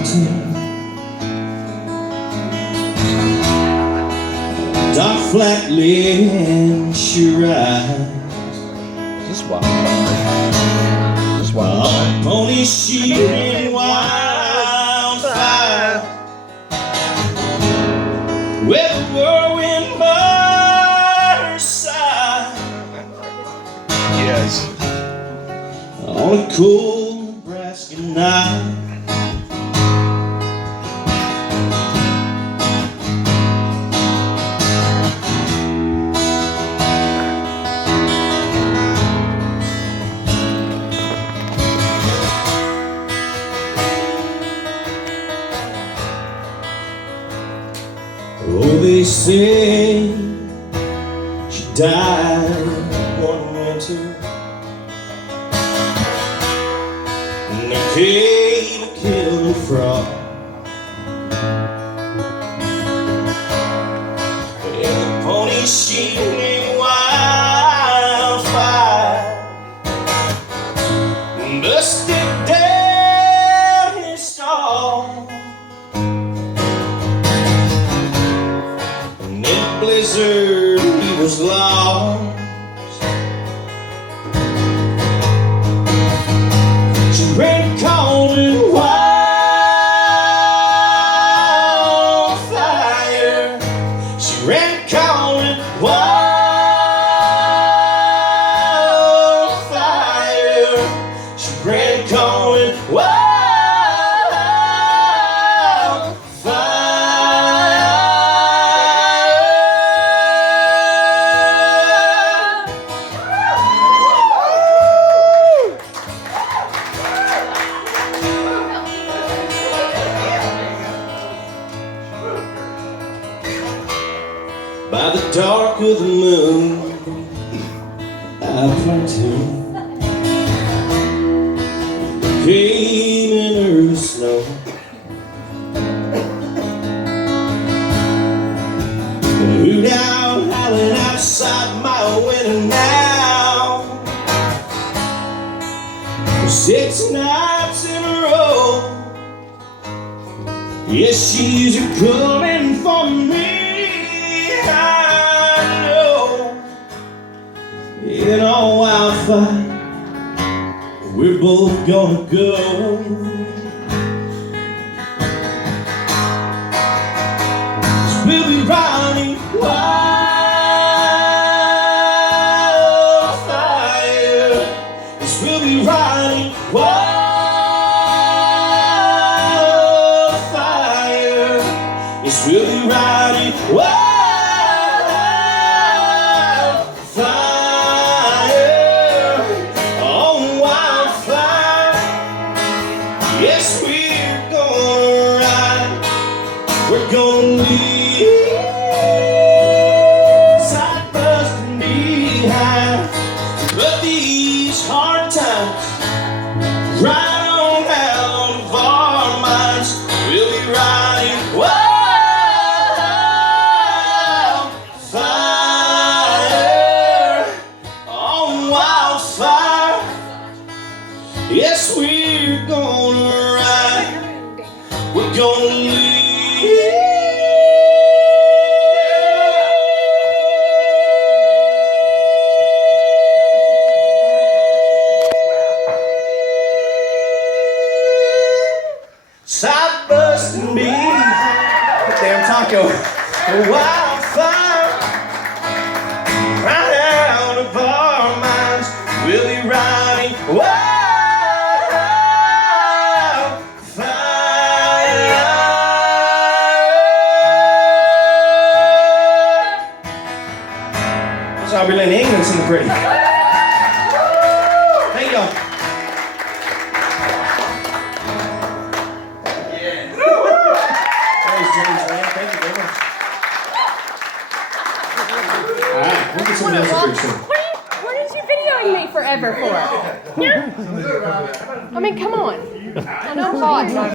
mountain, dark flatland she rides. This Wildfire. This Wildfire. Pony sheep in wildfire, with the whirlwind by her side. Yes. On a cold Nebraska night, oh, they say she died one winter, and there came a killer frost, and the pony she named Wildfire busted down his stall. Blizzard, he was lost. She ran calling wildfire. She ran calling wildfire. She ran calling wildfire. By the dark of the moon, I planted came in early snow, and who'd out howling outside my window now for 6 nights in a row. Yes, she's a-coming for me. In all wildfire, we're both gonna go. 'Cause we'll be riding wildfire. 'Cause we'll be riding wildfire. Yes, we'll be riding wildfire. Yes, we're gonna ride. We're gonna leave side busting behind. But these hard times right on out of our minds. We'll be riding wildfire on wildfire. Yes, we're gonna ride. We're gonna leave. Side busting behind. Damn taco. Wildfire right out of our minds. We'll be riding I'll be letting England sing pretty. Thank y'all. Thanks, James, man. Thank you very much. All right, we'll get somebody else to preach soon. What did you videoing me forever for? Yeah? I mean, come on. I know I'm hot.